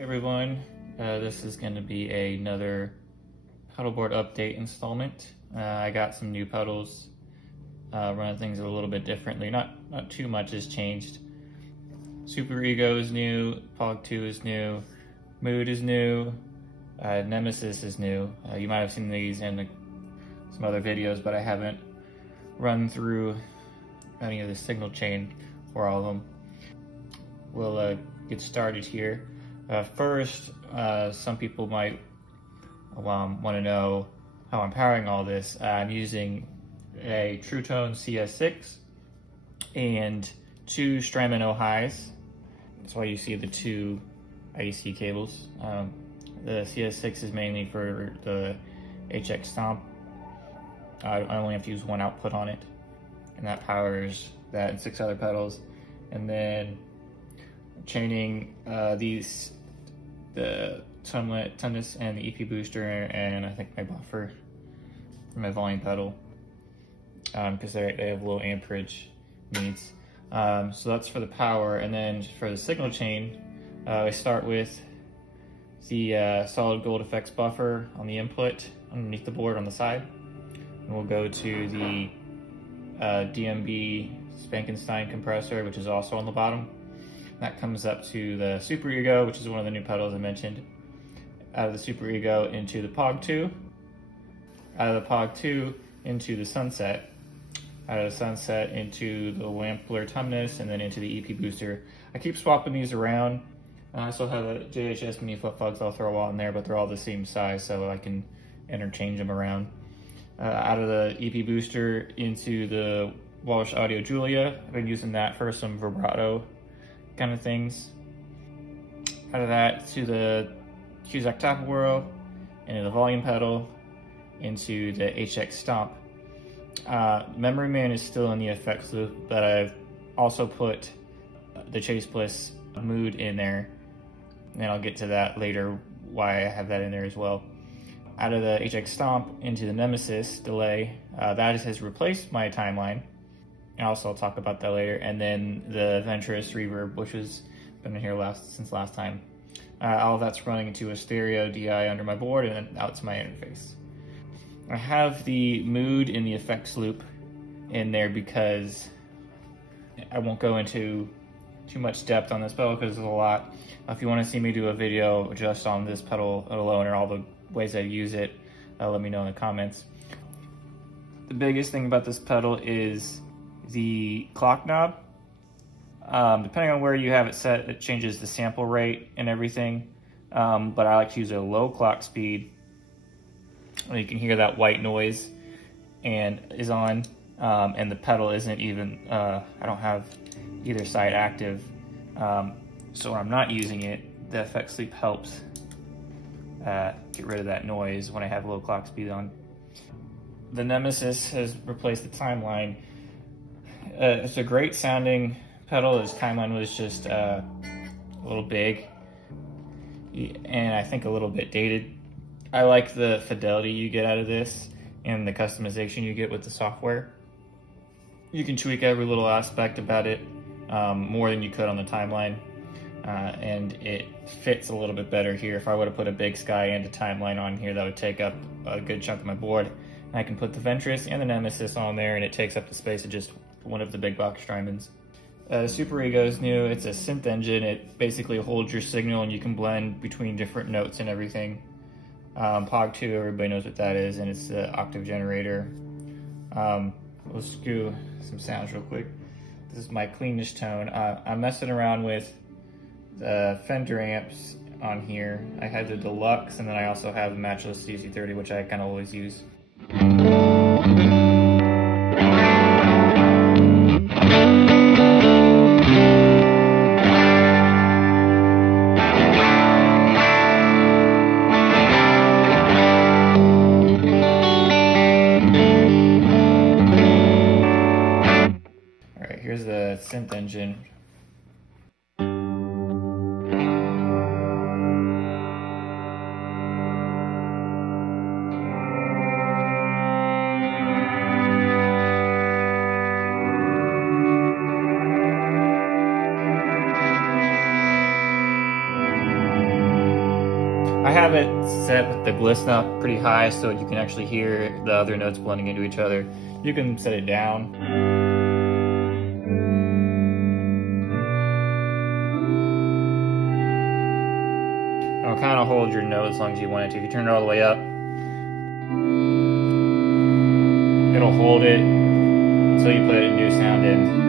Everyone, this is going to be another pedalboard update installment. I got some new pedals, running things a little bit differently. Not too much has changed. Super Ego is new, Polytune is new, Mood is new, Nemisis is new. You might have seen these in some other videos, but I haven't run through any of the signal chain for all of them. We'll get started here. First, some people might want to know how I'm powering all this. I'm using a Truetone CS6 and two Strymon Ojais. That's why you see the two IEC cables. The CS6 is mainly for the EHX Stomp. I only have to use one output on it, and that powers that and 6 other pedals. And then chaining the Tumnus and the EP booster, and I think my buffer for my volume pedal, because they have low amperage needs. So that's for the power. And then for the signal chain, we start with the solid gold effects buffer on the input underneath the board on the side. And we'll go to the DMB Spankenstein compressor, which is also on the bottom. That comes up to the Super Ego, which is one of the new pedals I mentioned. Out of the Super Ego into the Pog 2. Out of the Pog 2 into the Sunset. Out of the Sunset into the Wampler Tumnus, and then into the EP booster. I keep swapping these around. I also have a JHS mini flip plugs I'll throw on there, but they're all the same size, so I can interchange them around. Out of the EP booster into the Walrus Audio Julia. I've been using that for some vibrato kind of things. Out of that to the Cusack Ta Whirl, into the volume pedal, into the EHX Stomp. Memory Man is still in the effects loop, but I've also put the Chase Bliss Mood in there, and I'll get to that later, why I have that in there as well. Out of the EHX Stomp into the Nemisis delay, that has replaced my timeline. And also I'll talk about that later. And then the Ventris reverb, which has been in here since last time. All of that's running into a stereo DI under my board and then out to my interface. I have the Mood in the effects loop in there because I won't go into too much depth on this pedal because there's a lot. If you want to see me do a video just on this pedal alone or all the ways I use it, let me know in the comments. The biggest thing about this pedal is the clock knob. Depending on where you have it set, it changes the sample rate and everything, but I like to use a low clock speed. You can hear that white noise and is on, and the pedal isn't even, I don't have either side active, so when I'm not using it, the effect sleep helps get rid of that noise when I have low clock speed on. The Nemisis has replaced the timeline. It's a great sounding pedal. This timeline was just a little big and I think a little bit dated. I like the fidelity you get out of this and the customization you get with the software. You can tweak every little aspect about it more than you could on the timeline, and it fits a little bit better here. If I would have put a Big Sky and a timeline on here, that would take up a good chunk of my board. I can put the Ventris and the Nemisis on there and it takes up the space of just one of the big box Strymons. The Super Ego is new. It's a synth engine. It basically holds your signal and you can blend between different notes and everything. Pog 2, everybody knows what that is, and it's the octave generator. We'll screw some sounds real quick. This is my cleanest tone. I'm messing around with the Fender amps on here. I have the Deluxe, and then I also have the Matchless CC30, which I kind of always use. Here's the synth engine. I have it set with the Bliss knob pretty high so you can actually hear the other notes blending into each other. You can set it down. It'll kind of hold your note as long as you want it to. If you turn it all the way up, it'll hold it until you put a new sound in.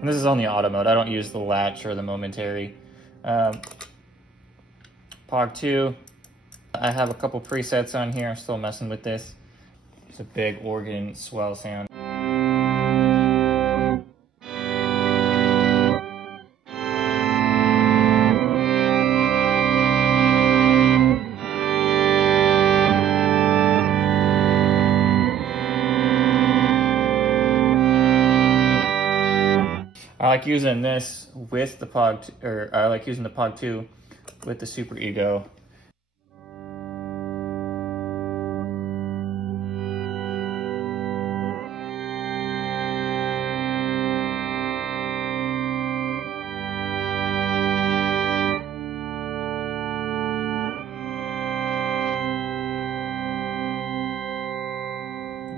And this is on the auto mode. I don't use the latch or the momentary. Pog 2. I have a couple presets on here. I'm still messing with this. It's a big organ swell sound. I like using this with the Pog, or I like using the Pog 2 with the Super Ego.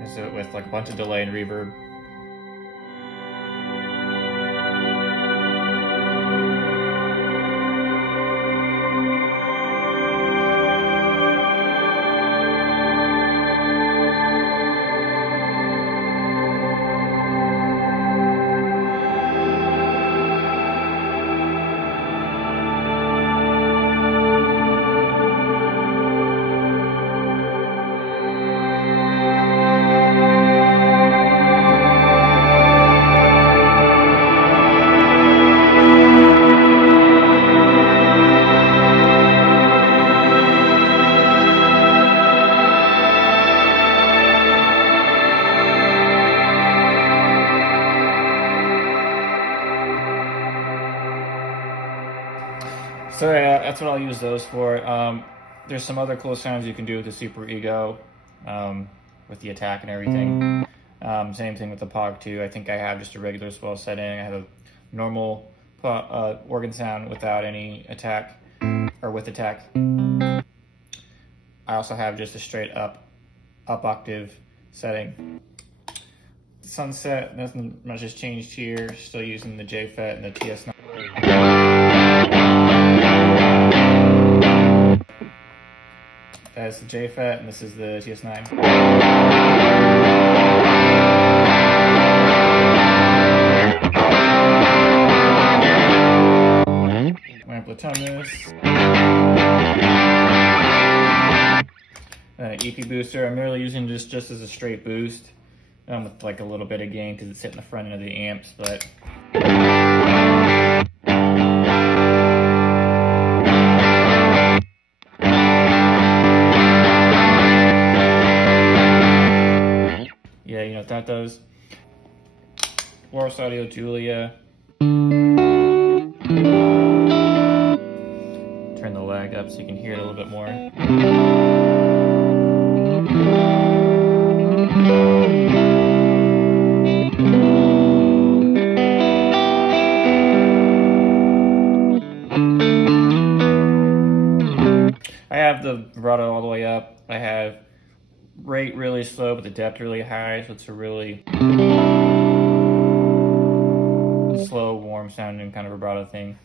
I do it with like a bunch of delay and reverb. So yeah, that's what I'll use those for. There's some other cool sounds you can do with the Super Ego, with the attack and everything. Same thing with the Pog 2. I think I have just a regular swell setting. I have a normal organ sound without any attack, or with attack. I also have just a straight up octave setting. Sunset, nothing much has changed here. Still using the JFET and the TS9. That's the JFET, and this is the TS9. Wampler Tumnus. EP booster. I'm really using this just as a straight boost, with like a little bit of gain because it's hitting the front end of the amps, but. Yeah, you know what that does. Walrus Audio Julia. Turn the lag up so you can hear it a little bit more. I have the vibrato all the way up. I have rate really slow, but the depth really high, so it's a really slow, warm sounding kind of vibrato thing.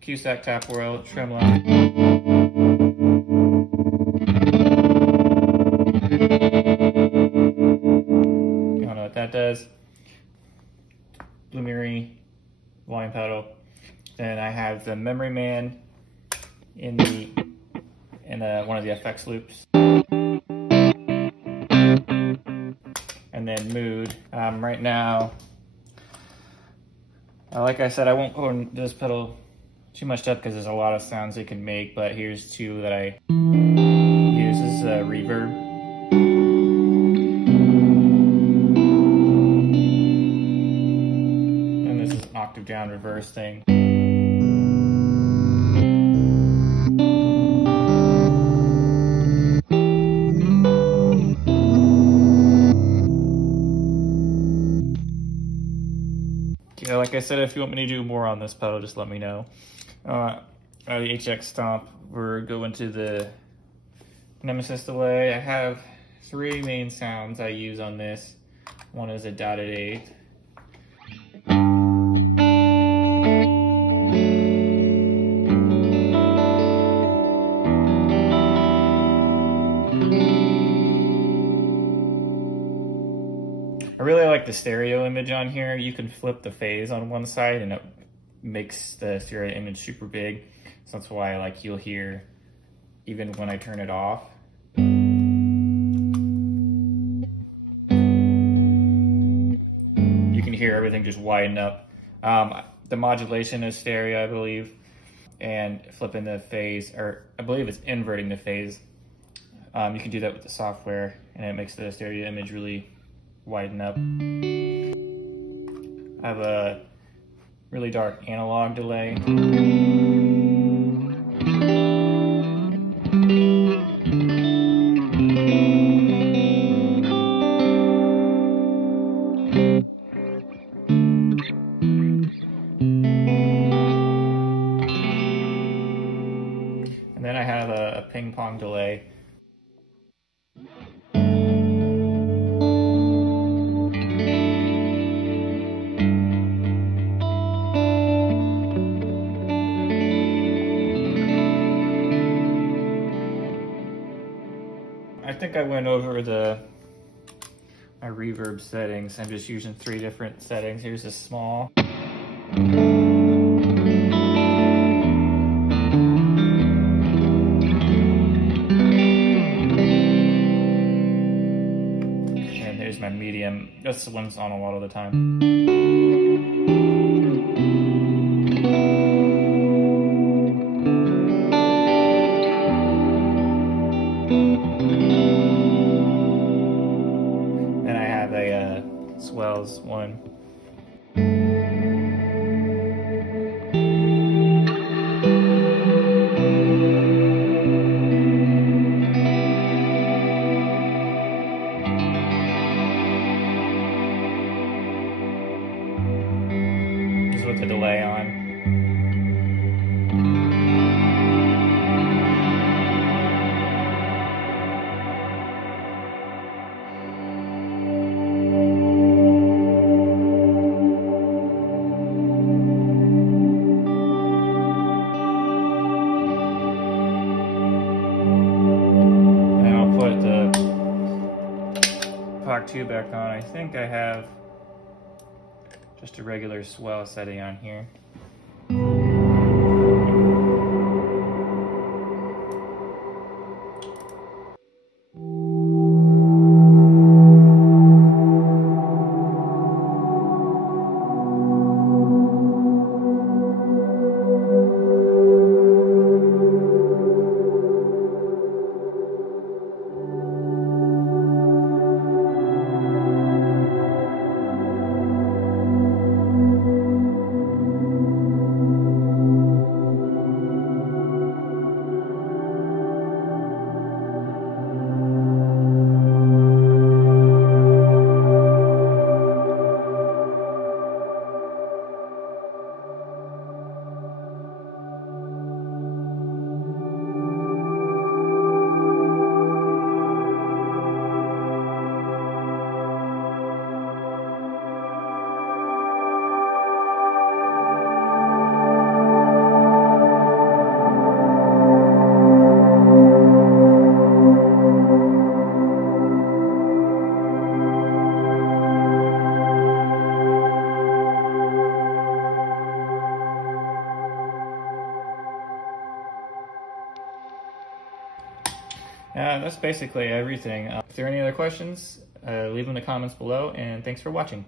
Cusack Ta Whirl, tremolo. You don't know what that does. Bloomery, volume pedal. Then I have the Memory Man in one of the FX loops. And then mood. Right now, like I said, I won't go on this pedal too much up because there's a lot of sounds it can make, but here's two that I use. This is a reverb. And this is an octave down reverse thing. Yeah, like I said, if you want me to do more on this pedal, just let me know. The EHX Stomp, we're going to the Nemisis delay. I have 3 main sounds I use on this. One is a dotted 8th. I really like the stereo image on here. You can flip the phase on one side and it makes the stereo image super big. So that's why like you'll hear, even when I turn it off, you can hear everything just widen up. The modulation is stereo, I believe, and flipping the phase, or I believe it's inverting the phase. You can do that with the software and it makes the stereo image really widen up. I have a really dark analog delay. And then I have a ping pong delay. I think I went over my reverb settings. I'm just using 3 different settings. Here's a small. And here's my medium. That's the one's on a lot of the time. Swells one. This is with the delay on. Pog 2 back on. I think I have just a regular swell setting on here. That's basically everything. If there are any other questions, leave them in the comments below, and thanks for watching.